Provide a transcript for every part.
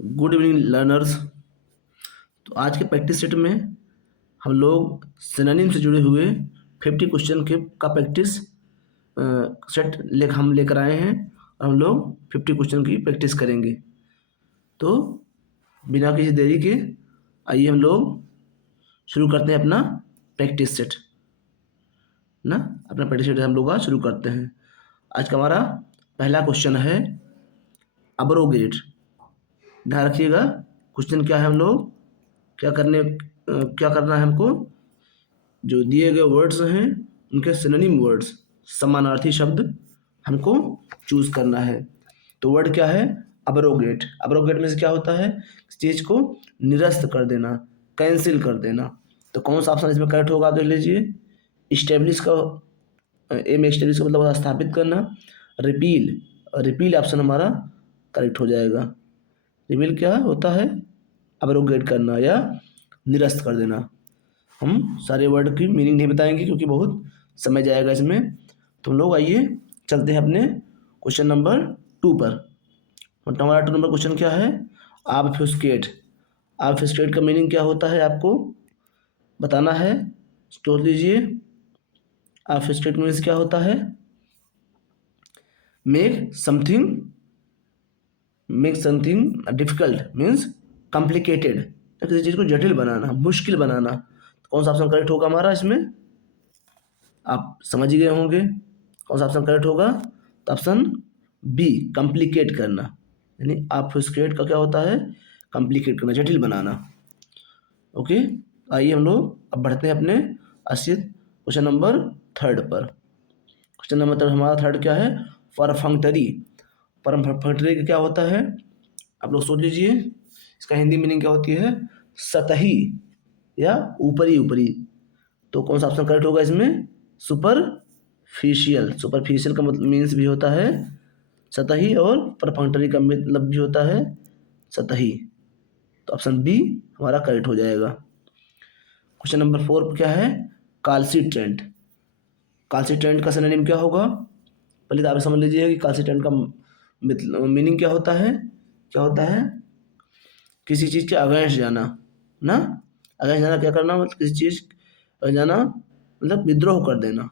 Good evening learners. तो आज के प्रैक्टिस सेट में हम लोग सिनोनिम से जुड़े हुए 50 क्वेश्चन के का प्रैक्टिस सेट हम लेकर आए हैं और हम लोग 50 क्वेश्चन की प्रैक्टिस करेंगे। तो बिना किसी देरी के आइए हम लोग शुरू करते हैं अपना प्रैक्टिस सेट ना। अपना प्रैक्टिस सेट हम लोग आज शुरू करते हैं। आज का हमारा पहला क्वेश्चन है अब्रोगेट। ध्यान रखिएगा क्वेश्चन क्या है, हम लोग क्या करना है हमको, जो दिए गए वर्ड्स हैं उनके सिनोनिम वर्ड्स, समानार्थी शब्द हमको चूज करना है। तो वर्ड क्या है? अब्रोगेट। अब्रोगेट में से क्या होता है? चीज को निरस्त कर देना, कैंसिल कर देना। तो कौन सा ऑप्शन इसमें करेक्ट होगा? देख लीजिए। इस्टेब्लिश का इस्टेब्लिश का मतलब होता है स्थापित करना। रिपील, रिपील ऑप्शन हमारा करेक्ट हो जाएगा। रिपील क्या होता है? अब्रोगेट करना या निरस्त कर देना। हम सारे वर्ड की मीनिंग नहीं बताएंगे क्योंकि बहुत समय जाएगा इसमें। तो हम लोग आइए चलते हैं अपने क्वेश्चन नंबर 2 पर। हमारा 2 नंबर क्वेश्चन क्या है? ऑब्फ्यूस्केट। ऑब्फ्यूस्केट का मीनिंग क्या होता है आपको बताना है। सोच लीजिए। ऑब्फ्यूस्केट मीन्स क्या होता है? Make something difficult means complicated. किसी चीज़ को जटिल बनाना, मुश्किल बनाना। तो कौन सा ऑप्शन करेक्ट होगा हमारा इसमें? आप समझ ही गए होंगे कौन सा ऑप्शन करेक्ट होगा। तो ऑप्शन बी, कॉम्प्लिकेट करना। यानी ऑब्फ्यूस्केट का क्या होता है? कॉम्प्लिकेट करना, जटिल बनाना। ओके, आइए हम लोग अब बढ़ते हैं अपने 80 क्वेश्चन नंबर 3 पर। क्वेश्चन नंबर 3 हमारा 3 क्या है? परफंक्टरी। परफंक्टरी का क्या होता है? आप लोग सोच लीजिए। इसका हिंदी मीनिंग क्या होती है? सतही या ऊपरी ऊपरी। तो कौन सा ऑप्शन करेक्ट होगा इसमें? सुपरफिशियल। सुपरफिशियल का मतलब मीन्स भी होता है सतही और परफंक्टरी का मतलब भी होता है सतही। तो ऑप्शन बी हमारा करेक्ट हो जाएगा। क्वेश्चन नंबर 4 क्या है? काल्सिट्रेंट। काल्सिट्रेंट का सिनोनिम क्या होगा? पहले तो आप समझ लीजिए कि काल्सिट्रेंट का मीनिंग क्या होता है। क्या होता है? किसी चीज़ के अगेंस्ट जाना ना। अगेंस्ट जाना क्या करना? मतलब किसी चीज़ जाना मतलब विद्रोह कर देना।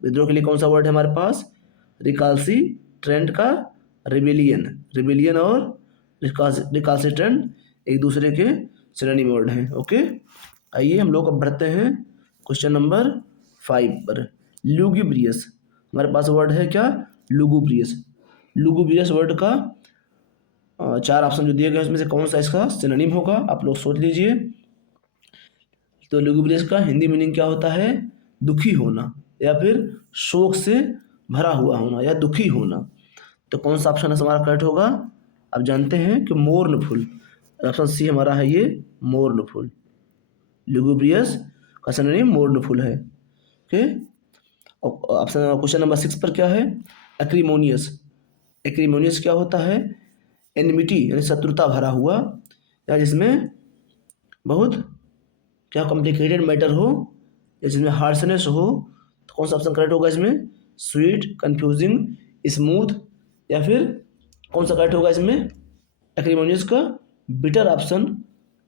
विद्रोह के लिए कौन सा वर्ड है हमारे पास? रिकाल्सिट्रेंट का रिबेलियन। रिबेलियन और रिकाल्सिट्रेंट एक दूसरे के सिनोनिम वर्ड हैं। ओके, आइए हम लोग अब बढ़ते हैं क्वेश्चन नंबर 5 पर। लुगुब्रियस। हमारे पास वर्ड है क्या? लुगुब्रियस। लुगुब्रियस वर्ड का 4 ऑप्शन जो दिए गए हैं उसमें से कौन सा इसका सिनोनिम होगा? आप लोग सोच लीजिए। तो लुगुब्रियस का हिंदी मीनिंग क्या होता है? दुखी होना या फिर शोक से भरा हुआ होना या दुखी होना। तो कौन सा ऑप्शन हमारा करेक्ट होगा? आप जानते हैं कि मोर्नफुल। ऑप्शन सी हमारा है ये, मोर्नफुल। लुगुब्रियस का सिनोनिम मोर्नफुल है। ओके, ऑप्शन क्वेश्चन नंबर 6 पर क्या है? एक्रीमोनियस। एक्रीमोनियस क्या होता है? एनिमिटी यानी शत्रुता भरा हुआ, या जिसमें बहुत क्या कॉम्प्लिकेटेड मैटर हो या जिसमें हार्शनेस हो। तो कौन सा ऑप्शन करेक्ट होगा इसमें? स्वीट, कंफ्यूजिंग, स्मूथ, या फिर कौन सा करेक्ट होगा इसमें? एक्रीमोनियस का बिटर ऑप्शन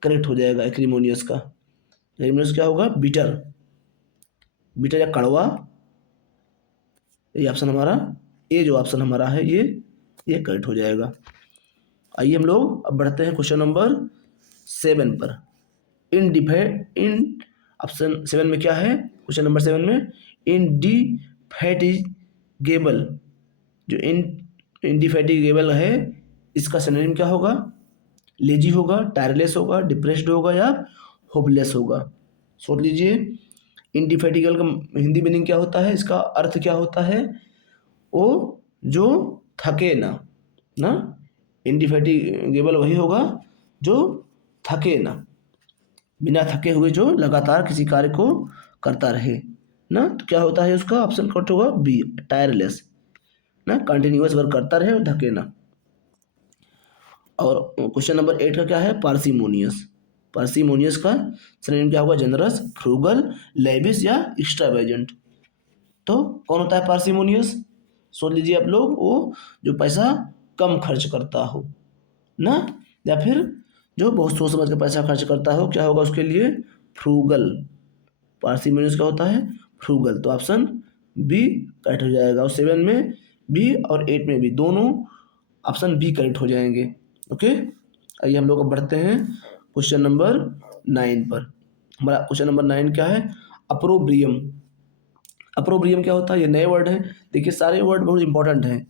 करेक्ट हो जाएगा। एक्रीमोनियस का एक्रीमोनियस क्या होगा? बिटर। बिटर या कड़वा। ये ऑप्शन हमारा, ये जो ऑप्शन हमारा है ये करेक्ट हो जाएगा। आइए हम लोग अब बढ़ते हैं क्वेश्चन नंबर 7 पर। इन ऑप्शन 7 में क्या है? क्वेश्चन नंबर 7 में इंडिफैटिगेबल। जो इंडिफैटिगेबल है इसका सिनोनिम क्या होगा? लेजी होगा, टायरलेस होगा, डिप्रेस्ड होगा या होपलेस होगा। सोच लीजिए। इंडिफैटिगेबल का हिंदी मीनिंग क्या होता है? इसका अर्थ क्या होता है? वो जो थके ना। इंडिफैटिगेबल वही होगा जो थके ना, बिना थके हुए जो लगातार किसी कार्य को करता रहे ना। तो क्या होता है उसका ऑप्शन करेक्ट होगा बी, टायरलेस ना, कंटिन्यूअस वर्क करता रहे और थके ना। और क्वेश्चन नंबर 8 का क्या है? पार्सिमोनियस। पार्सिमोनियस का सिनोनिम क्या होगा? जनरस, फ्रूगल, लेविश या एक्स्ट्रावेजेंट। तो कौन होता है पार्सिमोनियस? सोच लीजिए आप लोग, वो जो पैसा कम खर्च करता हो ना। या फिर जो बहुत सोच समझ के पैसा खर्च करता हो, क्या होगा उसके लिए? फ्रूगल। पारसी में क्या होता है? फ्रूगल। तो ऑप्शन बी करेक्ट हो जाएगा। और 7 में बी और 8 में भी दोनों ऑप्शन बी करेक्ट हो जाएंगे। ओके, आइए हम लोग अब बढ़ते हैं क्वेश्चन नंबर 9 पर। हमारा क्वेश्चन नंबर 9 क्या है? अप्रोब्रियम। अप्रोब्रियम क्या होता है? ये नए वर्ड हैं। देखिए सारे वर्ड बहुत इंपॉर्टेंट हैं,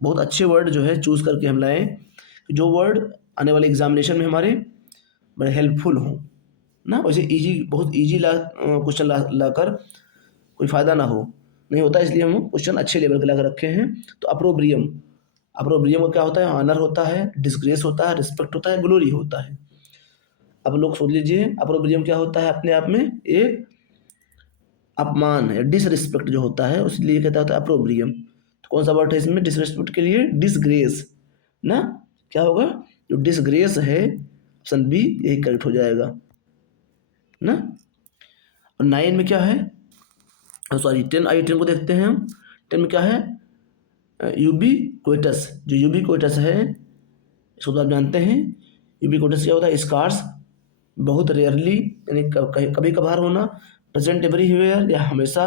बहुत अच्छे वर्ड जो है चूज करके हम लाएं, जो वर्ड आने वाले एग्जामिनेशन में हमारे बड़े हेल्पफुल हों ना। वैसे इजी, बहुत इजी क्वेश्चन लाकर कोई फ़ायदा ना हो, नहीं होता, इसलिए हम क्वेश्चन अच्छे लेवल के लाकर रखे हैं। तो अप्रोब्रियम, अप्रोब्रियम का क्या होता है? ऑनर होता है, डिस्ग्रेस होता है, रिस्पेक्ट होता है, ग्लोरी होता है। अब लोग सोच लीजिए अप्रोब्रियम क्या होता है? अपने आप में एक अपमान है, डिसरिस्पेक्ट जो होता है, उसलिए कहता होता है अप्रोब्रियम। तो कौन सा वर्ड है इसमें डिसरिस्पेक्ट के लिए? डिसग्रेस ना। क्या होगा? जो डिसग्रेस है, ऑप्शन बी यही करेक्ट हो जाएगा ना। और 9 में क्या है? सॉरी 10, आइए 10 को देखते हैं हम। 10 में क्या है? यूबिक्विटस। जो यूबिक्विटस है इसको तो आप जानते हैं। यूबिक्विटस क्या होता है? स्कार्स, बहुत रेयरली यानी कभी कभार होना, प्रेजेंट एवरीवेयर या हमेशा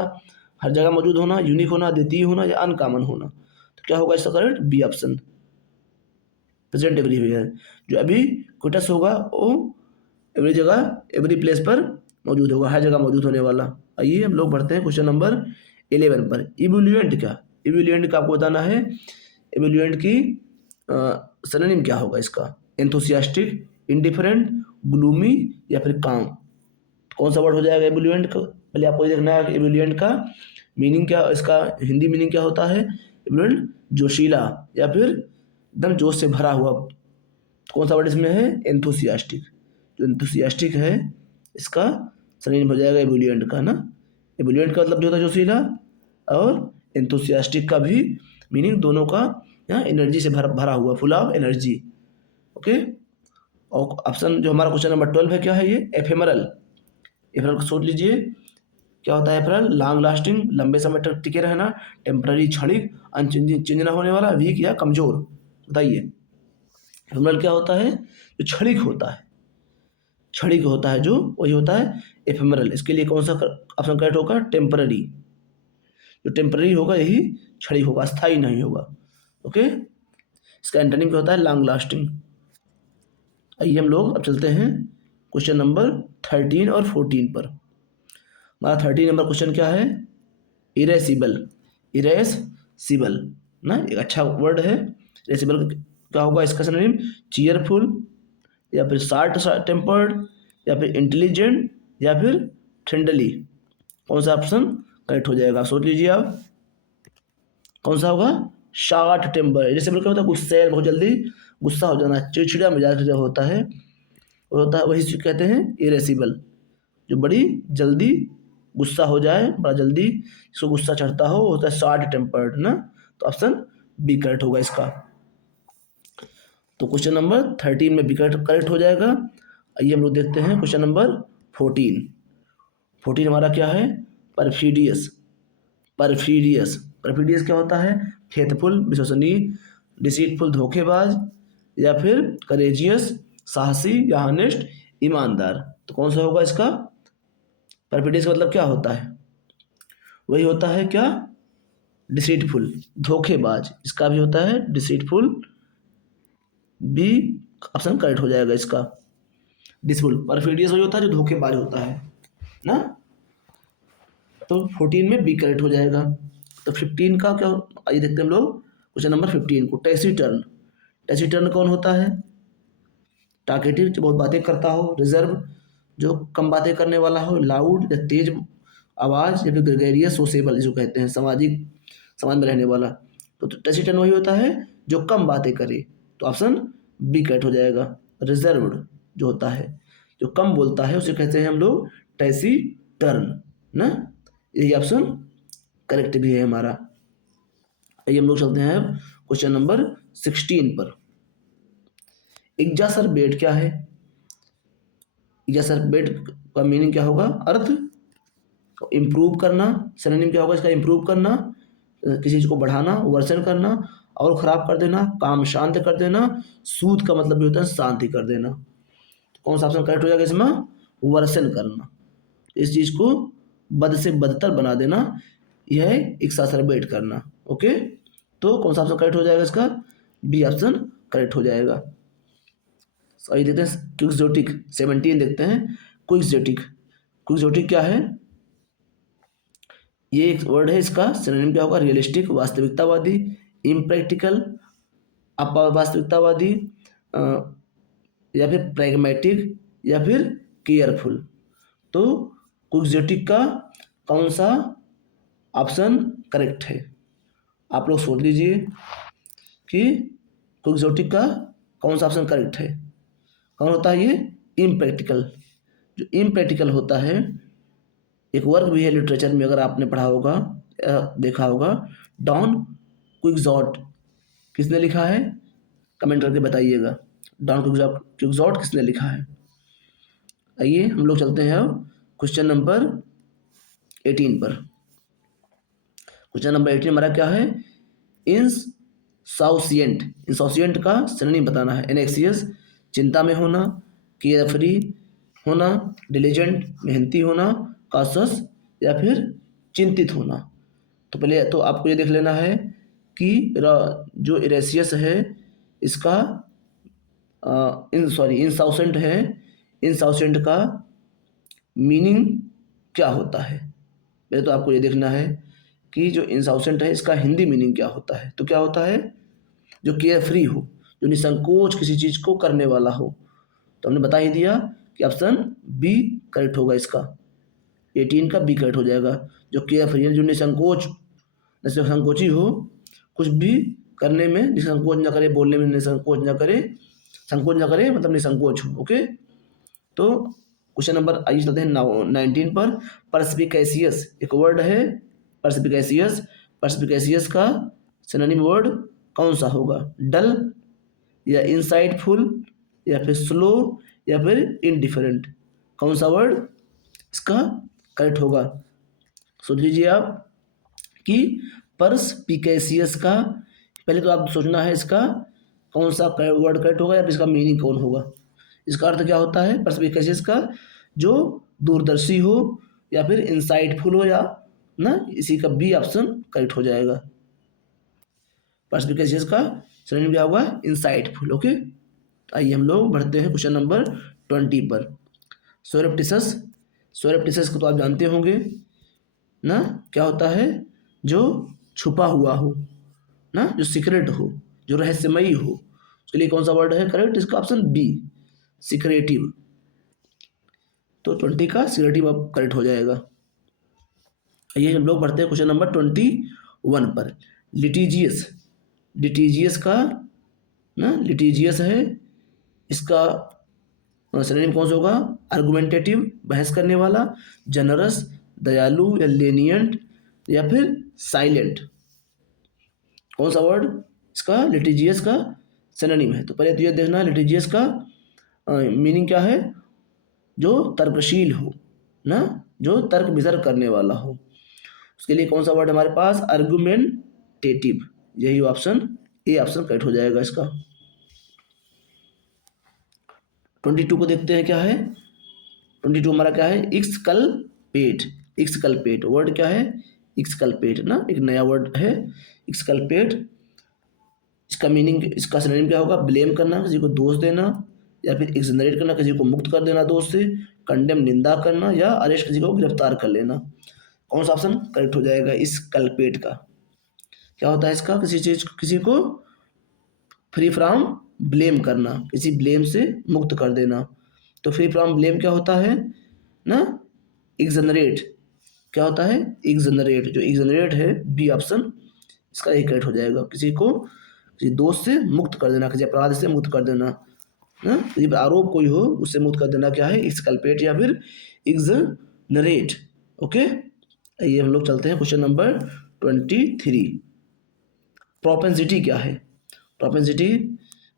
हर जगह मौजूद होना, यूनिक होना, अद्वितीय होना या अनकॉमन होना। तो क्या होगा इसका correct? B option, present everywhere. जो अभी क्विटस होगा वो एवरी जगह, एवरी प्लेस पर मौजूद होगा, हर जगह मौजूद होने वाला। आइए हम लोग बढ़ते हैं क्वेश्चन नंबर 11 पर। इवोल्यूएंट क्या? इवोल्यूएंट का आपको बताना है। इवोल्यूएंट की सिनोनिम क्या होगा इसका? एंथुसियास्टिक, इंडिफरेंट, ग्लूमी या फिर काम। कौन सा वर्ड हो जाएगा एबुलुएंट का? पहले आपको ये देखना है कि एबुलुएंट का मीनिंग क्या, इसका हिंदी मीनिंग क्या होता है? एबुलुएंट जोशीला या फिर एकदम जोश से भरा हुआ। कौन सा वर्ड इसमें है? एंथुसियास्टिक। जो एंथुसियास्टिक है इसका सिनोनिम हो जाएगा एबुलुएंट का ना। एबुलुएंट का मतलब जो होता है जोशीला, और एंथुसियास्टिक का भी मीनिंग दोनों का यहाँ एनर्जी से भरा हुआ, फुल ऑफ एनर्जी। ओके, और ऑप्शन जो हमारा क्वेश्चन नंबर 12 है क्या है? ये एफेमरल। एफेमरल को सोच लीजिए क्या होता है? एफेमरल लॉन्ग लास्टिंग, लंबे समय तक टिके रहना, टेम्पररी क्षणिक, अनचेंजिंग चेंज ना होने वाला, वीक या कमजोर। बताइए एफेमरल क्या होता है? जो क्षणिक होता है, क्षणिक होता है जो, वही होता है एफेमरल। इसके लिए कौन सा ऑप्शन करेक्ट होगा? टेम्पररी। जो टेम्पररी होगा यही क्षणिक होगा, स्थायी नहीं होगा। ओके, इसका एंटोनिम क्या होता है? Long lasting. आइए हम लोग अब चलते हैं क्वेश्चन नंबर 13 और 14 पर। हमारा 13 नंबर क्वेश्चन क्या है? इरेसिबल। इरेसिबल ना, एक अच्छा वर्ड है। इरेसिबल क्या होगा इसका सिनोनिम? चीयरफुल या फिर शार्ट टेम्पर्ड या फिर इंटेलिजेंट या फिर फ्रेंडली। कौन सा ऑप्शन करेक्ट हो जाएगा? सोच लीजिए आप कौन सा होगा? Short temper. इरेसिबल क्या होता है? गुस्से, बहुत जल्दी गुस्सा हो जाना, चिड़चिड़ा मिजाज जो होता है वो होता है, वही कहते हैं इरेसिबल। जो बड़ी जल्दी गुस्सा हो जाए, बड़ा जल्दी जिसको गुस्सा चढ़ता हो, वो होता है शॉर्ट टेम्पर्ड ना। तो ऑप्शन बी करेक्ट होगा इसका। तो क्वेश्चन नंबर 13 में बी करेक्ट हो जाएगा। आइए हम लोग देखते हैं क्वेश्चन नंबर 14। 14 हमारा क्या है? परफिडियस। परफिडियस, परफिडियस क्या होता है? फेथफुल, विश्वसनीय, डिसीटफुल, धोखेबाज या फिर करेजियस, साहसी या हॉनेस्ट, ईमानदार। तो कौन सा होगा इसका? परफिडियस का मतलब क्या होता है? वही होता है क्या? डिसीटफुल, धोखेबाज। इसका भी होता है डिसीटफुल, बी ऑप्शन करेक्ट हो जाएगा इसका। डिसीटफुल, परफिडियस वही होता है जो धोखेबाज होता है ना। तो 14 में बी करेक्ट हो जाएगा। तो 15 का क्या? आइए देखते हैं हम लोग क्वेश्चन नंबर 15 को। टैसीटर्न। टैसीटर्न कौन होता है? टॉकेटिव, जो बहुत बातें करता हो, रिजर्व, जो कम बातें करने वाला हो, लाउड या तेज आवाज़, या फिर ग्रेगेरियस, सोशेबल जिसको कहते हैं सामाजिक, समाज में रहने वाला। तो टैसीटर्न वही होता है जो कम बातें करे। तो ऑप्शन बी करेक्ट हो जाएगा। रिजर्व्ड जो होता है, जो कम बोलता है, उसे कहते हैं हम लोग टैसीटर्न ना। यही ऑप्शन करेक्ट भी है हमारा। आइए हम लोग चलते हैं अब क्वेश्चन नंबर 16 पर। एग्जासरबेट क्या है? एग्जासरबेट का मीनिंग क्या होगा? अर्थ इम्प्रूव करना। सिनोनिम क्या होगा इसका? इम्प्रूव करना, किसी चीज को बढ़ाना, वर्सन करना, और ख़राब कर देना, काम शांत कर देना, सूद का मतलब भी होता है शांति कर देना। तो कौन सा ऑप्शन करेक्ट हो जाएगा इसमें? वर्सन करना, इस चीज़ को बद से बदतर बना देना, यह है एक्सासर्बेट करना। ओके, तो कौन सा ऑप्शन करेक्ट हो जाएगा इसका? बी ऑप्शन करेक्ट हो जाएगा। आइए देखते हैं क्विक्सोटिक 17 देखते हैं। क्विक्सोटिक, क्विक्सोटिक क्या है? ये एक वर्ड है, इसका सिनोनिम क्या होगा? रियलिस्टिक वास्तविकतावादी, इम्प्रैक्टिकल अवास्तविकतावादी, या फिर प्रैग्मेटिक, या फिर केयरफुल। तो क्विक्सोटिक का कौन सा ऑप्शन करेक्ट है? आप लोग सोच लीजिए कि क्विक्सोटिक का कौन सा ऑप्शन करेक्ट है। कौन होता है ये? इम्प्रैक्टिकल। जो इम्प्रैक्टिकल होता है, एक वर्क भी है लिटरेचर में, अगर आपने पढ़ा होगा देखा होगा, डॉन क्विक्सोट किसने लिखा है? कमेंट करके बताइएगा, डॉन क्विक्सोट किसने लिखा है। आइए हम लोग चलते हैं अब क्वेश्चन नंबर 18 पर। क्वेश्चन नंबर 18 हमारा क्या है? इंसॉसिएंट, इंसॉसिएंट का सिनोनिम बताना है। एनेक्सियस चिंता में होना, केयरफ्री होना, डिलीजेंट मेहनती होना, कॉशस या फिर चिंतित होना। तो पहले तो आपको ये देख लेना है कि जो इरेसियस है इसका इंसॉसेंट है, इंसॉसेंट का मीनिंग क्या होता है। पहले तो आपको ये देखना है कि जो इंसॉसेंट है इसका हिंदी मीनिंग क्या होता है। तो क्या होता है? जो केयर फ्री हो, जो निसंकोच किसी चीज़ को करने वाला हो। तो हमने बता ही दिया कि ऑप्शन बी करेक्ट होगा इसका, 18 का बी करेक्ट हो जाएगा। जो केयर फ्री है, जो निसंकोची हो, कुछ भी करने में निसंकोच ना करे, बोलने में निसंकोच ना करे, संकोच ना करे मतलब निसंकोच हो। ओके, तो क्वेश्चन नंबर आइए चलते हैं 19 पर। परस्पिकेशियस एक वर्ड है, परस्पिकेशियस। परस्पिकेशियस का सिनोनिम वर्ड कौन सा होगा? डल या इंसाइटफुल या फिर स्लो या फिर इनडिफरेंट। कौन सा वर्ड इसका करेक्ट होगा? सोच लीजिए आप कि परस्पिकेशियस का, पहले तो आप सोचना है इसका कौन सा वर्ड करेक्ट होगा या फिर इसका मीनिंग कौन होगा। इसका अर्थ क्या होता है परस्पिकेशियस का? जो दूरदर्शी हो या फिर इंसाइटफुल हो, या ना, इसी का बी ऑप्शन करेक्ट हो जाएगा। परस्पिकेशियस का सिनोनिम क्या होगा? इंसाइटफुल। ओके, आइए हम लोग बढ़ते हैं क्वेश्चन नंबर 20 पर। सोरेप्टिसस, सोरेप्टिसस को तो आप जानते होंगे ना, क्या होता है? जो छुपा हुआ हो ना, जो सीक्रेट हो, जो रहस्यमयी हो, उसके लिए कौन सा वर्ड है करेक्ट? इसका ऑप्शन बी, सीक्रेटिव। तो 20 का सीक्रेटिव अब करेक्ट हो जाएगा। ये हम लोग बढ़ते हैं क्वेश्चन नंबर 21 पर। लिटिजियस, लिटिजियस का ना, लिटिजियस है, इसका सिनोनिम कौन सा होगा? आर्गुमेंटेटिव बहस करने वाला, जनरस दयालु या लेनियंट, या फिर साइलेंट। कौन सा वर्ड इसका लिटिजियस का सिनोनिम है? तो पहले तो ये देखना लिटिजियस का मीनिंग क्या है? जो तर्कशील हो ना, जो तर्क वितर्क करने वाला हो। उसके लिए कौन सा वर्ड हमारे पास? आर्गुमेंटेटिव। यही ऑप्शन ए ऑप्शन करेक्ट हो जाएगा इसका। 22 को देखते हैं क्या है। 22 हमारा क्या है? एक्सकल्पेट, एक्सकल्पेट वर्ड क्या है? एक्सकल्पेट ना, एक नया वर्ड है एक्सकल्पेट। इसका मीनिंग, इसका सिनोनिम क्या होगा? ब्लेम करना, किसी को दोष देना, या फिर एक्सनरेट करना, किसी को मुक्त कर देना दोष से, कंडेम निंदा करना, या अरेस्ट किसी को गिरफ्तार कर लेना। कौन सा ऑप्शन करेक्ट हो जाएगा इस कल्पेट का? क्या होता है इसका? किसी चीज, किसी को फ्री फ्रॉम ब्लेम करना, किसी ब्लेम से मुक्त कर देना। तो फ्री फ्रॉम ब्लेम क्या होता है ना? एक्सनरेट। क्या होता है? एक्सनरेट। जो एक्सनरेट है बी ऑप्शन इसका एक करेक्ट हो जाएगा। किसी को किसी दोष से मुक्त कर देना, किसी अपराध से मुक्त कर देना ना, किसी पर आरोप कोई हो उससे मुक्त कर देना क्या है? एक्सकल्पेट या फिर एक्सनरेट। ओके, ये हम लोग चलते हैं क्वेश्चन नंबर 23। प्रोपेंसिटी क्या है? प्रोपेंसिटी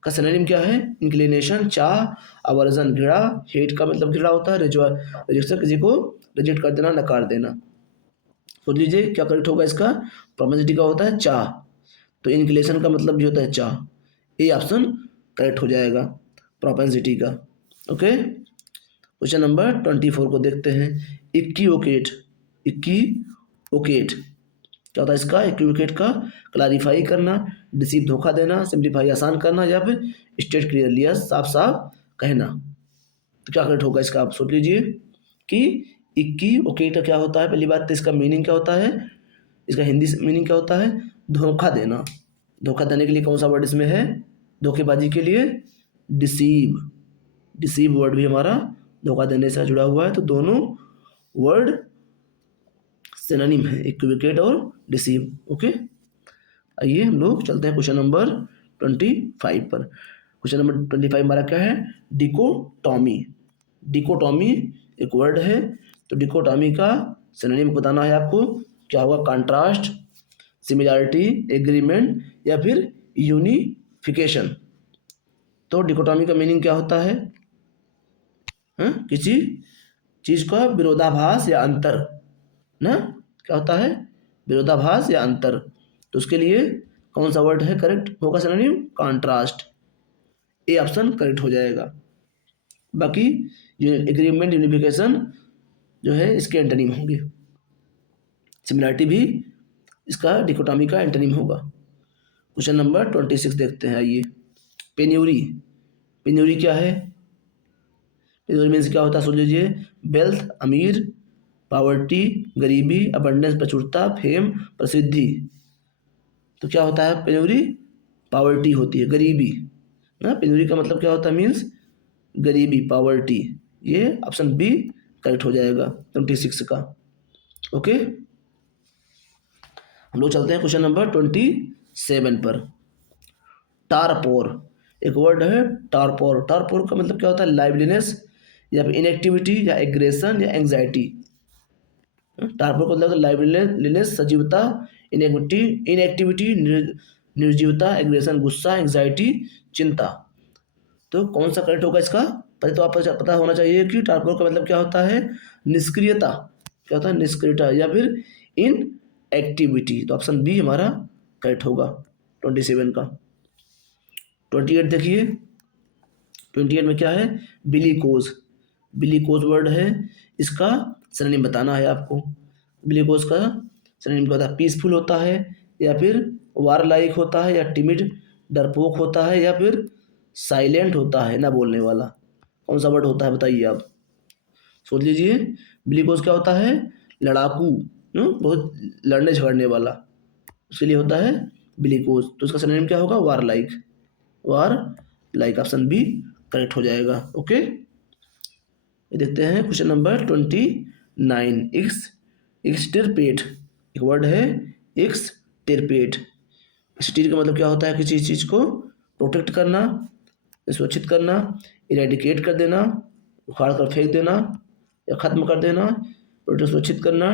का सिनोनिम क्या है? इंक्लिनेशन चाह, अवर्जन घृणा, हेट का मतलब घृणा होता है, रिजेक्शन किसी को रिजेक्ट कर देना, नकार देना। सोच लीजिए क्या करेक्ट होगा इसका? प्रोपेंसिटी का होता है चाह, तो इंक्लिनेशन का मतलब जो होता है चाह। ए ऑप्शन करेक्ट हो जाएगा प्रोपेंसिटी का। ओके, क्वेश्चन नंबर 24 को देखते हैं। इक्विवोकेट, इक्विवोकेट क्या होता है इसका? इक्विवोकेट का क्लैरिफाई करना, डिसीव धोखा देना, सिंप्लीफाई आसान करना, या फिर स्टेट क्लियरली या साफ साफ कहना। तो क्या करेक्ट होगा इसका, आप सोच लीजिए कि इक्विवोकेट का क्या होता है। पहली बात तो इसका मीनिंग क्या होता है, इसका हिंदी मीनिंग क्या होता है? धोखा देना। धोखा देने के लिए कौन सा वर्ड इसमें है? धोखेबाजी के लिए डिसीव। डिसीव वर्ड भी हमारा धोखा देने से जुड़ा हुआ है, तो दोनों वर्ड सिनोनिम है, इक्विवोकेट और डिसीव। ओके, आइए हम लोग चलते हैं क्वेश्चन नंबर 25 पर। क्वेश्चन नंबर 25 हमारा क्या है? डिकोटॉमी। डिकोटॉमी एक वर्ड है, तो डिकोटॉमी का सिनोनिम बताना है आपको। क्या होगा? कंट्रास्ट, सिमिलैरिटी, एग्रीमेंट, या फिर यूनिफिकेशन। तो डिकोटॉमी का मीनिंग क्या होता है? किसी चीज का विरोधाभास या अंतर ना, क्या होता है? विरोधाभास या अंतर। तो उसके लिए कौन सा वर्ड है करेक्ट होगा synonym? Contrast. A option correct हो जाएगा। बाकी एग्रीमेंट, यूनिफिकेशन जो है इसके एंटोनिम होंगे। सिमिलैरिटी भी इसका डिकोटॉमी का एंटोनिम होगा। क्वेश्चन नंबर 26 देखते हैं, आइए। पेन्यूरी। पेन्यूरी क्या है? पेन्यूरी मीन्स क्या होता है? सोच लीजिए। वेल्थ अमीर, पावर्टी गरीबी, अबंडेंस प्रचुरता, फेम प्रसिद्धि। तो क्या होता है पेन्यूरी? पावर्टी होती है, गरीबी ना। पेन्यूरी का मतलब क्या होता है? मीन्स गरीबी, पावर्टी। ये ऑप्शन बी करेक्ट हो जाएगा 26 का। ओके, हम लोग चलते हैं क्वेश्चन नंबर 27 पर। टारपोर एक वर्ड है, टारपोर। टारपोर का मतलब क्या होता है? लाइवलीनेस, या फिर इनएक्टिविटी, या एग्रेशन, या एंग्जाइटी। टारपोर का मतलब लाइवलीनेस सजीवता, इनएक्टिविटी निर्जीवता, एग्रेशन गुस्सा, एंग्जाइटी चिंता। तो कौन सा करेक्ट होगा इसका? पहले तो आपको पता होना चाहिए कि टारपोर का मतलब क्या होता है? निष्क्रियता। क्या होता है? निष्क्रियता, या फिर इन एक्टिविटी। तो ऑप्शन बी हमारा करेक्ट होगा 27 का। 28 देखिए। 28 में क्या है? बिलीकोज। बिलीकोज वर्ड है, इसका सिनोनिम बताना है आपको। बिलीकोज का सिनोनिम क्या होता है? पीसफुल होता है, या फिर वार लाइक होता है, या टिमिड डरपोक होता है, या फिर साइलेंट होता है, ना बोलने वाला। कौन सा वर्ड होता है बताइए आप, सोच लीजिए। बिलीकोज क्या होता है? लड़ाकू, बहुत लड़ने झगड़ने वाला, उसके लिए होता है बिलीकोज। तो उसका सिनोनिम क्या होगा? वार लाइक। वार लाइक ऑप्शन बी करेक्ट हो जाएगा। ओके, ये देखते हैं क्वेश्चन नंबर 29। एक्सटिरपेट एक वर्ड है, एक्सटिरपेट। एक्सटीर का मतलब क्या होता है? किसी चीज को प्रोटेक्ट करना, सुरक्षित करना, इरेडिकेट कर देना, उखाड़ कर फेंक देना, या खत्म कर देना, प्रोटेक्ट सुरक्षित करना,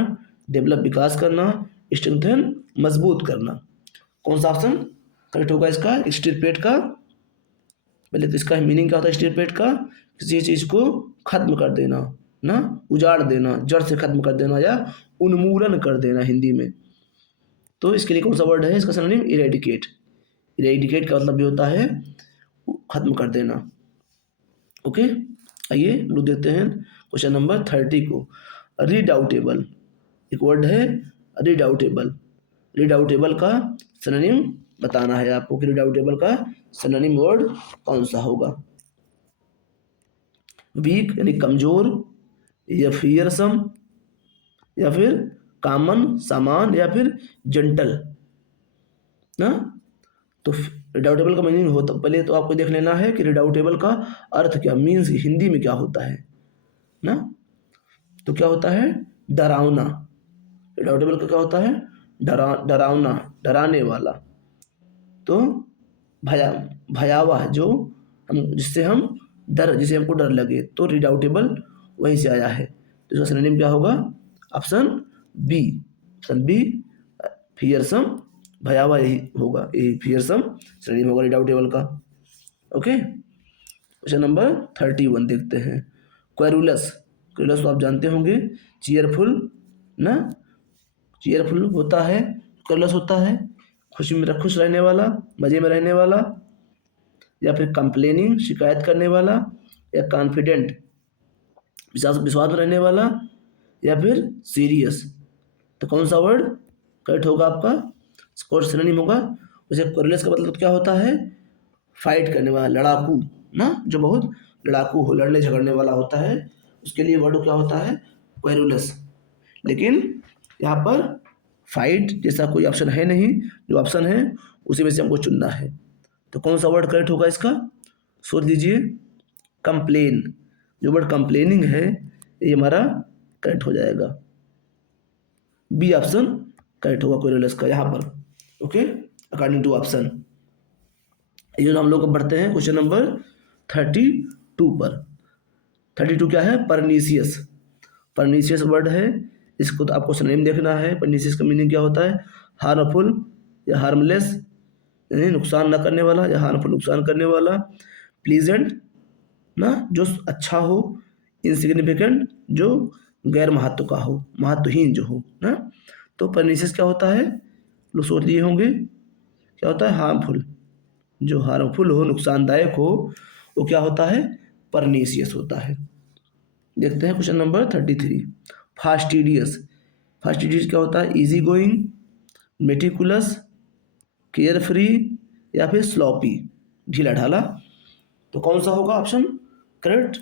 डेवलप विकास करना, स्ट्रेंथन मजबूत करना। कौन सा ऑप्शन करेक्ट होगा इसका? एक्सटिरपेट का। पहले तो इसका मीनिंग क्या होता है एक्सटिरपेट का? किसी चीज को खत्म कर देना ना, उजाड़ देना, जड़ से खत्म कर देना, या उन्मूलन कर देना हिंदी में। तो इसके लिए कौन सा वर्ड है? इसका सिनोनिम इरेडिकेट। इरेडिकेट का मतलब भी होता है खत्म कर देना। ओके, आइए लोग देखते हैं क्वेश्चन नंबर 30 को। रिडाउटेबल एक वर्ड है, रिडाउटेबल। रिडाउटेबल का सिनोनिम बताना है आपको कि रिडाउटेबल का सिनोनिम वर्ड कौन सा होगा। वीक यानी कमजोर, या फियरसम, या फिर कॉमन सामान, या फिर जेंटल ना। तो रिडाउटेबल का मीनिंग होता, पहले तो आपको देख लेना है कि रिडाउटेबल का अर्थ क्या मीन्स हिंदी में क्या होता है ना। तो क्या होता है? डरावना। रिडाउटेबल का क्या होता है? डरावना, डराने वाला। तो भयावह, जो हम जिससे हम जिसे हमको डर लगे, तो रिडाउटेबल वहीं से आया है। तो इसका सिनोनिम क्या होगा? Option B. Option B fearsome, भयावह यही होगा, यही फियरसम सिनोनिम होगा रिडाउटेबल का। ओके, क्वेश्चन नंबर 31 देखते हैं। क्वेरुलस। क्वेरुलस तो आप जानते होंगे, चीयरफुल ना, चीयरफुल होता है, क्वेरुलस होता है। खुशी में खुश रहने वाला, मज़े में रहने वाला, या फिर कंप्लेनिंग शिकायत करने वाला, या कॉन्फिडेंट विश्वास विश्वास में रहने वाला, या फिर सीरियस। तो कौन सा वर्ड करेक्ट होगा आपका? कौन सिनोनिम होगा? वैसे कोरियस का मतलब क्या होता है? फाइट करने वाला, लड़ाकू ना, जो बहुत लड़ाकू हो, लड़ने झगड़ने वाला होता है, उसके लिए वर्ड क्या होता है? क्वेरुलस। लेकिन यहाँ पर फाइट जैसा कोई ऑप्शन है नहीं, जो ऑप्शन है उसी में से हमको चुनना है। तो कौन सा वर्ड करेक्ट होगा इसका? सोच लीजिए। कंप्लेन, जो वर्ड कंप्लेनिंग है ये हमारा करेक्ट हो जाएगा। बी ऑप्शन करेक्ट होगा क्वेरुलस का यहाँ पर। Okay, according to option. ये हम लोग बढ़ते हैं क्वेश्चन नंबर 32 पर। 32 क्या है? परनीसियस। परनीसियस वर्ड है, इसको तो आपको सिनोनिम देखना है। परनीसियस का मीनिंग क्या होता है? हार्मफुल या हार्मलेस, यानी नुकसान ना करने वाला, या हार्मफुल नुकसान करने वाला। प्लीजेंट ना, जो अच्छा हो। इनसिग्निफिकेंट, जो गैर महत्व का हो, महत्वहीन जो हो ना। तो परनीसियस क्या होता है? लोग सोच लिए होंगे क्या होता है? हार्मफुल, जो हार्मफुल हो, नुकसानदायक हो, वो क्या होता है? परनीसियस होता है। देखते हैं क्वेश्चन नंबर 33। फास्टिडियस। फास्टिडियस क्या होता है? Easy going, meticulous, care free, या फिर स्लॉपी, ढीला ढाला। तो कौन सा होगा ऑप्शन करेक्ट?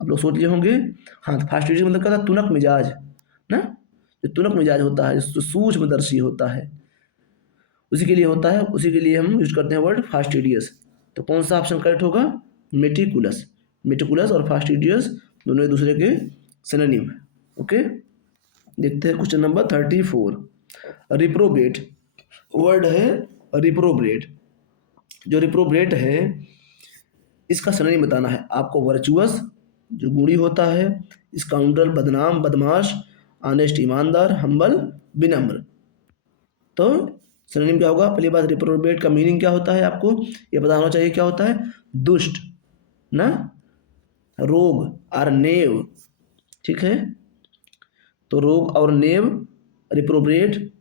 आप लोग सोच लिए होंगे। हाँ, तो फास्टिडियस मतलब क्या था? तुनक मिजाज ना, जो तुनक मिजाज होता है, जो सूक्ष्मदर्शी होता है, उसी के लिए होता है, उसी के लिए हम यूज करते हैं वर्ड फास्टिडियस। तो कौन सा ऑप्शन करेक्ट होगा? मेटिकुलस। मेटिकुलस और फास्टिडियस दोनों एक दूसरे के सिनोनिम है। ओके, देखते हैं क्वेश्चन नंबर 34। रिप्रोबेट वर्ड है, रिप्रोब्रेट। जो रिप्रोब्रेट है इसका सिनोनिम बताना है आपको। वर्चुअस, जो गुणी होता है। स्काउंड्रल, बदनाम, बदमाश। ऑनेस्ट, ईमानदार। हम्बल, विनम्र। तो सिनोनिम क्या होगा? पहली बात, रिप्रोबेट का मीनिंग क्या होता है आपको ये पता होना चाहिए। क्या होता है? दुष्ट ना, रोग और नेव। ठीक है, तो रोग और नेव, रिप्रोबेट,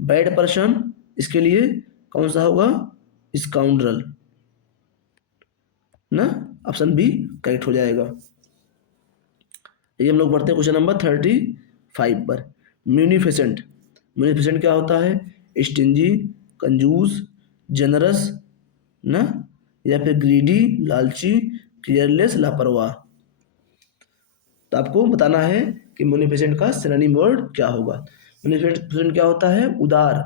बैड पर्सन, इसके लिए कौन सा होगा? स्काउंड्रल ना, ऑप्शन बी करेक्ट हो जाएगा। ये हम लोग पढ़ते हैं क्वेश्चन नंबर 35 पर। म्यूनिफिसेंट। म्यूनिफिसेंट क्या होता है? स्टिंजी, कंजूस, जनरस ना, या फिर ग्रीडी, लालची, केयरलेस, लापरवाह। तो आपको बताना है कि म्यूनिफिसेंट का सिनोनिम वर्ड क्या होगा। म्यूनिफिसेंट क्या होता है? उदार,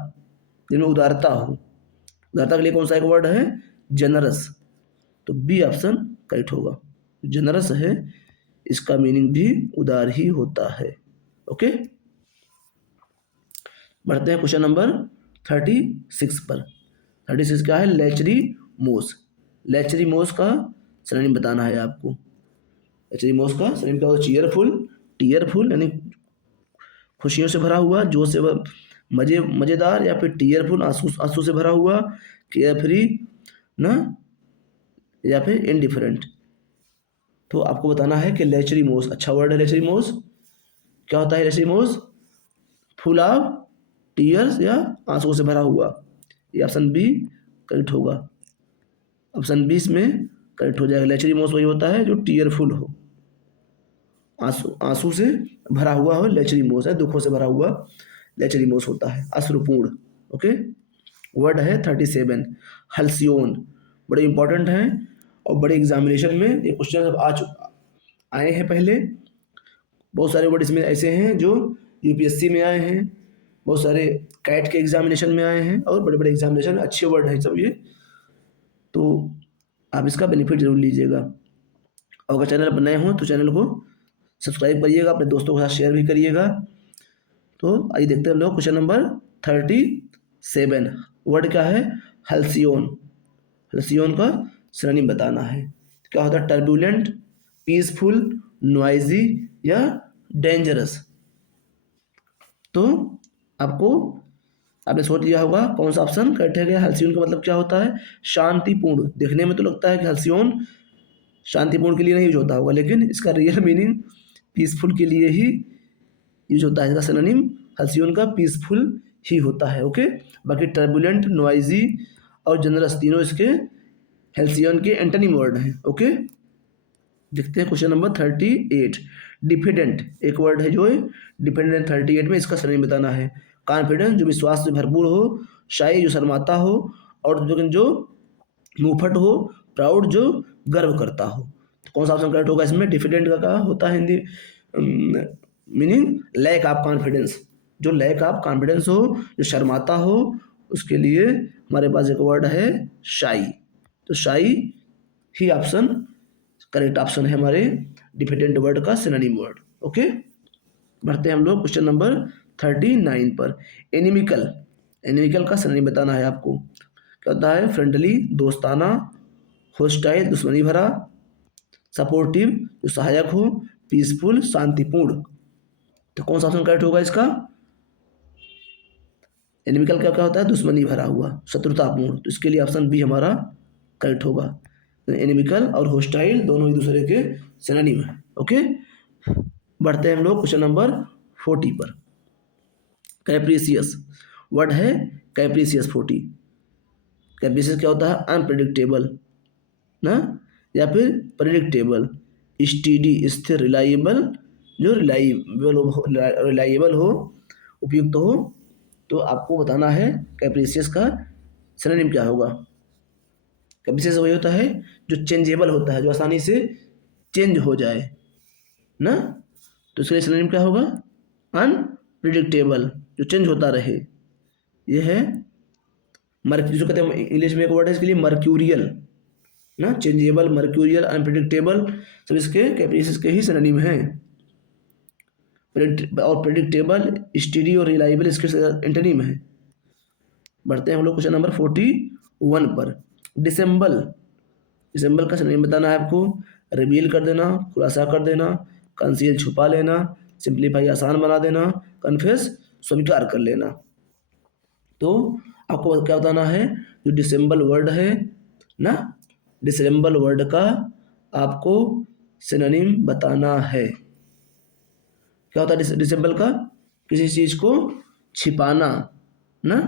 जिनमें उदारता हो। उदारता के लिए कौन सा एक वर्ड है? जनरस। तो बी ऑप्शन करेक्ट होगा। जनरस है, इसका मीनिंग भी उदार ही होता है। ओके, बढ़ते हैं क्वेश्चन नंबर 36 पर। 36 क्या है? लेचरी मोस। लेचरी मोस का सिनोनिम बताना है आपको। लेचरी मोस का सिनोनिम क्या होता है? चीयरफुल, टीयरफुल यानी खुशियों से भरा हुआ, जोश से मजेदार, या फिर टीयरफुल आंसू आंसू से भरा हुआ, केयर फ्री ना, या फिर इनडिफरेंट। तो आपको बताना है कि लेचरी मोस अच्छा वर्ड है। लेचरी मोस क्या होता है? लेचरी मोस फुल ऑफ टीयर्स या आंसुओं से भरा हुआ। ये ऑप्शन बी करेक्ट होगा। ऑप्शन बी इसमें करेक्ट हो जाएगा। लेचरी मोस वही होता है जो टीयरफुल हो, आंसू आंसू से भरा हुआ हो, लेचरी मोस है, दुखों से भरा हुआ लेचरी मोस होता है, अश्रुपूर्ण। ओके, वर्ड है 37। हल्सियोन, बड़े इंपॉर्टेंट हैं और बड़े एग्जामिनेशन में ये क्वेश्चन अब आए हैं पहले। बहुत सारे वर्ड इसमें ऐसे हैं जो यूपीएससी में आए हैं, बहुत सारे कैट के एग्जामिनेशन में आए हैं, और बड़े बड़े एग्जामिनेशन में अच्छे वर्ड हैं सब ये। तो आप इसका बेनिफिट जरूर लीजिएगा। और अगर चैनल पर नए हों तो चैनल को सब्सक्राइब करिएगा, अपने दोस्तों के साथ शेयर भी करिएगा। तो आइए देखते हैं हम लोग क्वेश्चन नंबर 37। वर्ड क्या है? हल्सियोन। हल्सियोन का सिनोनिम बताना है। क्या होता है? टर्बुलेंट, पीसफुल, नॉइजी, या डेंजरस। तो आपको आपने सोच लिया होगा कौन सा ऑप्शन करेक्ट है। हल्सियोन का मतलब क्या होता है? शांतिपूर्ण। देखने में तो लगता है कि हल्सियोन शांतिपूर्ण के लिए नहीं यूज होता होगा, लेकिन इसका रियल मीनिंग पीसफुल के लिए ही यूज होता है। इसका सिनोनिम हल्सियोन का पीसफुल ही होता है। ओके, बाकी टर्बुलेंट, नॉइजी और जनरस तीनों इसके हेल्सियन के एंटोनिम वर्ड हैं। ओके, देखते हैं क्वेश्चन नंबर 38। डिफिडेंट एक वर्ड है जो है डिफिडेंट, 38 में इसका सही बताना है। कॉन्फिडेंस जो विश्वास से भरपूर हो, शाई जो शर्माता हो, और जो मुंहफट हो, प्राउड जो गर्व करता हो। तो कौन सा ऑप्शन करेक्ट होगा इसमें? डिफिडेंट का क्या होता है Hindi meaning? Lack of confidence. जो लैक ऑफ कॉन्फिडेंस हो, जो शर्माता हो, उसके लिए हमारे पास एक वर्ड है शाई। तो शाई ही ऑप्शन करेक्ट ऑप्शन है हमारे डिफिडेंट वर्ड का सिनोनिम वर्ड। ओके, बढ़ते हैं हम लोग क्वेश्चन नंबर 39 पर। एनिमिकल, एनिमिकल का सिनोनिम बताना है आपको। क्या होता है? फ्रेंडली दोस्ताना, होस्टाइल दुश्मनी भरा, सपोर्टिव जो सहायक हो, पीसफुल शांतिपूर्ण। तो कौन सा ऑप्शन करेक्ट होगा इसका? एनिमिकल क्या क्या होता है? दुश्मनी भरा हुआ, शत्रुतापूर्ण। तो इसके लिए ऑप्शन बी हमारा करेक्ट होगा। एनिमिकल और होस्टाइल दोनों एक दूसरे के सिनोनिम है। ओके, बढ़ते हैं हम लोग क्वेश्चन नंबर 40 पर। कैप्रिसियस वर्ड है, कैप्रिसियस 40। कैप्रिसियस क्या होता है? अनप्रिडिक्टेबल ना, या फिर प्रिडिक्टेबल, स्टीडी स्थिर, रिलायबल जो रिलायबल हो, उपयुक्त हो। तो आपको बताना है कैप्रिसियस का सिनोनिम क्या होगा। कैप्रिसियस वही होता है जो चेंजेबल होता है, जो आसानी से चेंज हो जाए ना। तो इसके लिए सिनोनिम क्या होगा? अनप्रिडिक्टेबल जो चेंज होता रहे। ये है जिसको कहते हैं इंग्लिश में एक वर्ड है इसके लिए मर्क्यूरियल ना, चेंजेबल, मर्क्यूरियल, अनप्रिडिक्टेबल, सब इसके कैप्रिसियस के ही सिनोनिम हैं। और प्रिडिक्टेबल, स्टीडी और रिलायबल इसके एंटोनिम है। बढ़ते हैं हम लोग क्वेश्चन नंबर 41 पर। डिसेंबल, डिसेंबल का सिनोनिम बताना है आपको। रिवील कर देना, खुलासा कर देना, कंसील छुपा लेना, सिंप्लीफाई आसान बना देना, कन्फेस स्वीकार कर लेना। तो आपको क्या बताना है? जो डिसेंबल वर्ड है ना, डिसेंबल वर्ड का आपको सिनोनिम बताना है। क्या होता है डिसेंबल का? किसी चीज को छिपाना ना।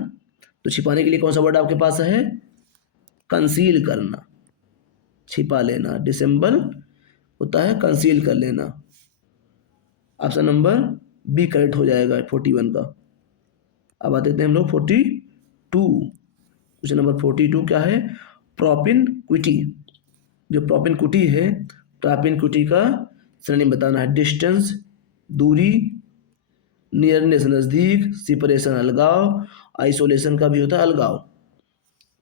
तो छिपाने के लिए कौन सा वर्ड आपके पास है? कंसील करना, छिपा लेना। डिसेंबल होता है कंसील कर लेना। ऑप्शन नंबर बी करेक्ट हो जाएगा 41 का। अब आते हैं हम लोग 42। क्वेश्चन नंबर 42 क्या है? प्रोपिनक्विटी। जो प्रोपिनक्विटी है, प्रोपिनक्विटी का सिनोनिम बताना है। डिस्टेंस दूरी, नियरनेस नज़दीक, सेपरेशन अलगाव, आइसोलेशन का भी होता है अलगाव।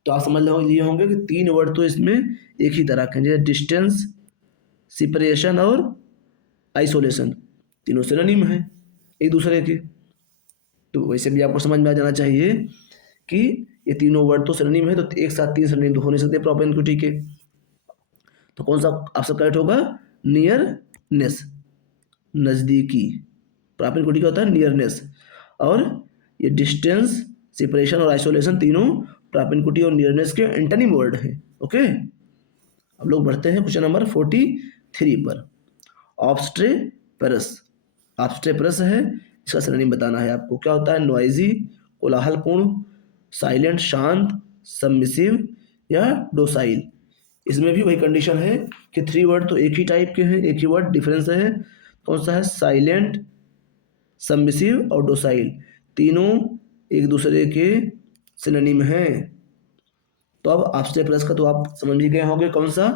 तो आप समझ लिए होंगे कि तीन वर्ड तो इसमें एक ही तरह के हैं, जैसे डिस्टेंस, सेपरेशन और आइसोलेशन, तीनों सिनोनिम है एक दूसरे के। तो वैसे भी आपको समझ में आ जाना चाहिए कि ये तीनों वर्ड तो सिनोनिम है, तो एक साथ तीन सिनोनिम तो हो नहीं सकते प्रोपेनक्विटी के। तो कौन सा ऑप्शन करेक्ट होगा? नियरनेस, नज़दीकी। प्रोपेनक्विटी क्या होता है? नियरनेस। और ये डिस्टेंस, सेपरेशन और आइसोलेशन तीनों प्रोपेनक्विटी और नियरनेस के एंटोनिम वर्ड हैं। ओके, अब लोग बढ़ते हैं क्वेश्चन नंबर 43 पर। ऑब्स्ट्रेपरस, ऑब्स्ट्रेपरस है, इसका सिनोनिम बताना है आपको। क्या होता है? नॉइजी, कोलाहलपूर्ण, साइलेंट शांत, सबमिसिव या डोसाइल। इसमें भी वही कंडीशन है कि थ्री वर्ड तो एक ही टाइप के हैं, एक ही वर्ड डिफरेंस है। कौन सा है? साइलेंट, सबमिसिव और डोसाइल, तीनों एक दूसरे के सिनोनिम हैं। तो अब ऑब्स्ट्रेपरस का तो आप समझ ही गए होंगे कौन सा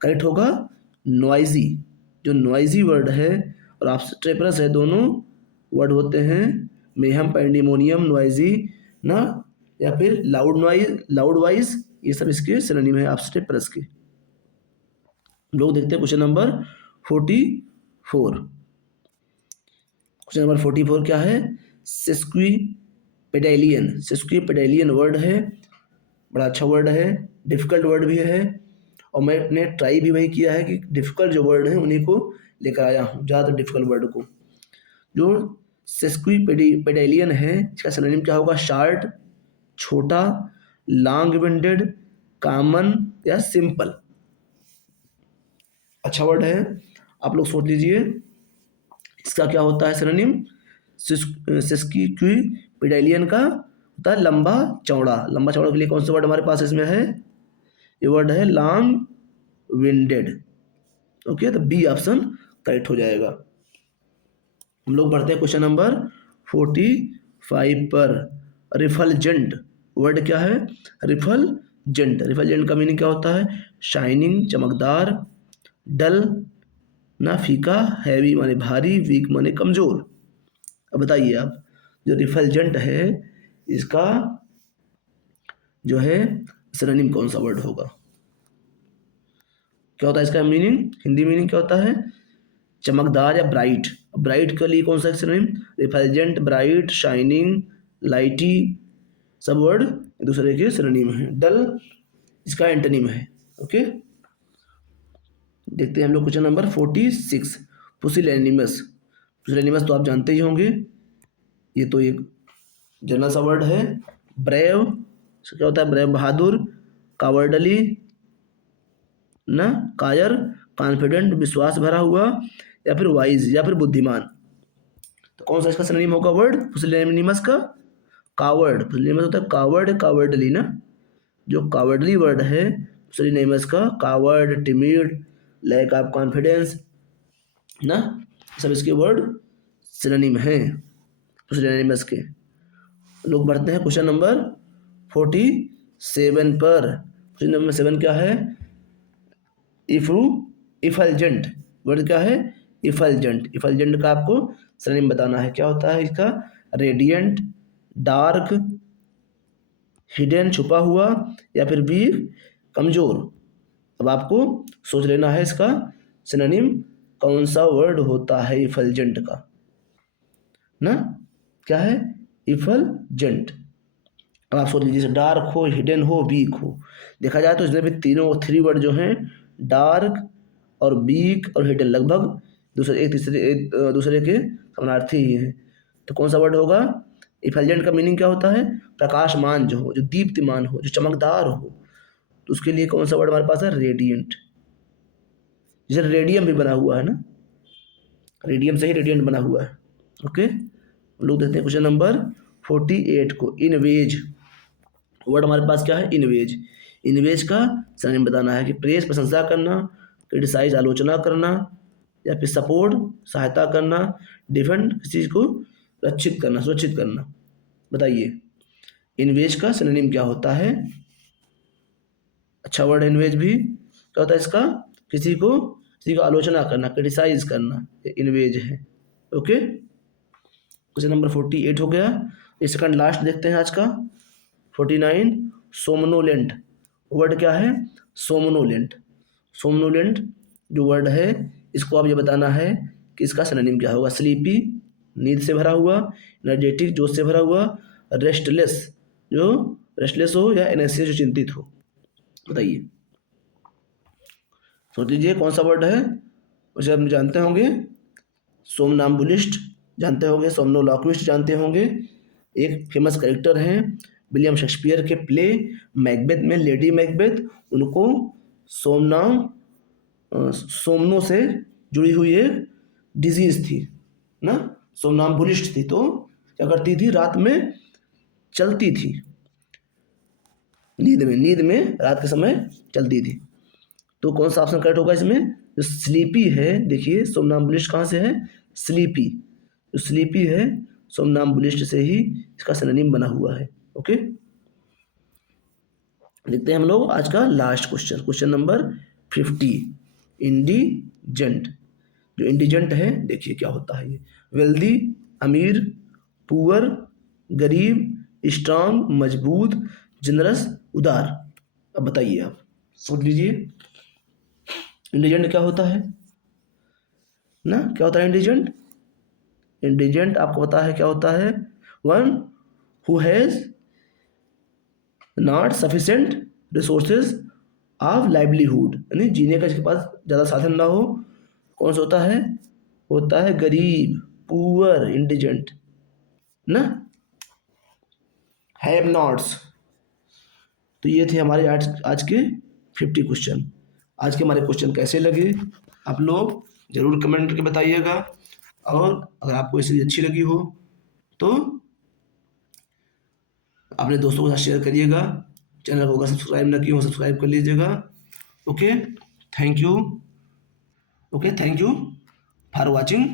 करेक्ट होगा? नॉइजी। जो नॉइजी वर्ड है और ऑब्स्ट्रेपरस है, दोनों वर्ड होते हैं मेहम, पैंडिमोनियम, नॉइजी ना, या फिर लाउड नॉइज, लाउड वाइज, ये सब इसके सिनोनिम है ऑब्स्ट्रेपरस के। लोग देखते हैं क्वेश्चन नंबर 44। क्वेश्चन नंबर 44 क्या है? सेस्क्विपेडालियन, सेस्क्विपेडालियन वर्ड है, बड़ा अच्छा वर्ड है, डिफिकल्ट वर्ड भी है। और मैंने ट्राई भी वही किया है कि डिफिकल्ट जो वर्ड है उन्हीं को लेकर आया हूँ, ज़्यादातर डिफिकल्ट वर्ड को। जो सेस्क्विपेडालियन है, इसका सिनोनिम क्या होगा? शार्ट, छोटा, लॉन्ग विंडेड, कॉमन या सिंपल। अच्छा वर्ड है, आप लोग सोच लीजिए इसका क्या होता है सिनोनिम। सिस्क्विपिडालियन का होता है लंबा चौड़ा। लंबा चौड़ा के लिए कौन सा वर्ड हमारे पास इसमें है? ये वर्ड है लॉन्ग विंडेड। ओके, तो बी ऑप्शन करेक्ट हो जाएगा। हम लोग बढ़ते हैं क्वेश्चन नंबर 45 पर। रिफलजेंट वर्ड क्या है? रिफलजेंट। रिफलजेंट का मीनिंग क्या होता है? शाइनिंग, चमकदार, डल ना फीका, हैवी माने भारी, वीक माने कमजोर। अब बताइए आप, जो रिफलजेंट है इसका जो है सिनोनिम कौन सा वर्ड होगा? क्या होता है इसका मीनिंग? हिंदी मीनिंग क्या होता है? चमकदार या ब्राइट। ब्राइट के लिए कौन सा सिनोनिम? रिफलजेंट, ब्राइट, शाइनिंग, लाइटी, सब वर्ड एक दूसरे के सिनोनिम है। डल इसका एंटोनिम है। ओके, देखते हैं हम लोग क्वेश्चन नंबर 46। पुसिलैनिमस। पुसिलैनिमस तो आप जानते ही होंगे, ये तो एक जनरल सा वर्ड है। ब्रेव क्या होता है? ब्रेव बहादुर, कावर्डली ना कायर, कॉन्फिडेंट विश्वास भरा हुआ, या फिर वाइज या फिर बुद्धिमान। तो कौन सा इसका सिनोनिम होगा वर्ड पुसिलैनिमस का? कावर्ड। पुसिलैनिमस होता है कावर्ड, कावर्डली ना। जो कावर्डली वर्ड है पुसिलैनिमस का, coward, timid, lack of confidence ना, सब इसके वर्ड सिनोनिम हैं पुसिलैनिमस के। लोग बढ़ते हैं क्वेश्चन नंबर 47 पर। क्वेश्चन नंबर 7 क्या है? इफल्जेंट वर्ड क्या है? इफल्जेंट। इफल्जेंट का आपको सिनोनिम बताना है। क्या होता है इसका? रेडिएंट, डार्क, हिडन छुपा हुआ, या फिर वीक कमजोर। अब आपको सोच लेना है इसका सिनोनिम कौन सा वर्ड होता है इफल्जेंट का ना। क्या है? इफल्जेंट। अब आप सोच लीजिए, जैसे डार्क हो, हिडन हो, वीक हो। देखा जाए तो इसमें भी तीनों 3 वर्ड जो हैं डार्क और वीक और हिडन लगभग दूसरे के समानार्थी ही हैं। तो कौन सा वर्ड होगा? इफल्जेंट का मीनिंग क्या होता है? प्रकाशमान जो हो, जो दीप्तिमान हो, जो चमकदार हो। तो उसके लिए कौन सा वर्ड हमारे पास है? रेडिएंट। जैसे रेडियम भी बना हुआ है ना, रेडियम से ही रेडिएंट बना हुआ है। ओके, हम लोग देखते हैं क्वेश्चन नंबर 48 को। इनवेज वर्ड हमारे पास क्या है? इनवेज। इनवेज का सिनोनिम बताना है कि प्रेस प्रशंसा करना, क्रिटिसाइज आलोचना करना, या फिर सपोर्ट सहायता करना, डिफेंड किसी चीज़ को रक्षित करना, सुरक्षित करना। बताइए इनवेज का सिनोनिम क्या होता है? अच्छा वर्ड है इनवेज भी। क्या होता है इसका? किसी को आलोचना करना, क्रिटिसाइज करना, इनवेज है। ओके, क्वेश्चन नंबर 48 हो गया। ये सेकंड लास्ट देखते हैं आज का 49। सोमनोलेंट वर्ड क्या है? सोमनोलेंट। सोमनोलेंट जो वर्ड है इसको आप ये बताना है कि इसका सिनोनिम क्या होगा? स्लीपी नींद से भरा हुआ, एनर्जेटिक जोश से भरा हुआ, रेस्टलेस जो रेस्टलेस हो, या एनेक्सियस जो चिंतित हो। बताइए, सोच लीजिए कौन सा वर्ड है। उसे आप जानते होंगे, सोमनाम्बुलिस्ट जानते होंगे, सोमनोलॉक्विस्ट जानते होंगे। एक फेमस कैरेक्टर हैं विलियम शेक्सपियर के प्ले मैकबेथ में, लेडी मैकबेथ, उनको सोमनो से जुड़ी हुई एक डिजीज थी ना, सोमनाम्बुलिस्ट थी। तो क्या करती थी? रात में चलती थी, नींद में रात के समय चलती थी। तो कौन सा ऑप्शन करेक्ट होगा इसमें? जो स्लीपी है, देखिए सोमनाम्बुलिस्ट कहाँ से है? स्लीपी। जो स्लीपी है सोमनाम्बुलिस्ट से ही इसका सिनोनिम बना हुआ है। ओके, देखते हैं हम लोग आज का last question, question number 50। Indigent. जो इंडिजेंट है देखिए क्या होता है ये? वेल्दी अमीर, पुअर गरीब, स्ट्रांग मजबूत, जनरस उदार। अब बताइए आप, सोच लीजिए इंडिजेंट क्या होता है ना। क्या होता है इंडिजेंट? इंडिजेंट आपको पता है क्या होता है? One who has not sufficient resources of livelihood, यानी जीने का जिसके पास ज़्यादा साधन ना हो। कौन सा होता है? होता है गरीब, पुअर, इंडिजेंट ना, हैव नॉट्स। तो ये थे हमारे आज के 50 क्वेश्चन। आज के हमारे क्वेश्चन कैसे लगे आप लोग ज़रूर कमेंट करके बताइएगा। और अगर आपको ये सीरीज अच्छी लगी हो तो अपने दोस्तों के साथ शेयर करिएगा। चैनल को अगर सब्सक्राइब ना किए हो सब्सक्राइब कर लीजिएगा। Okay, thank you. Okay, thank you for watching.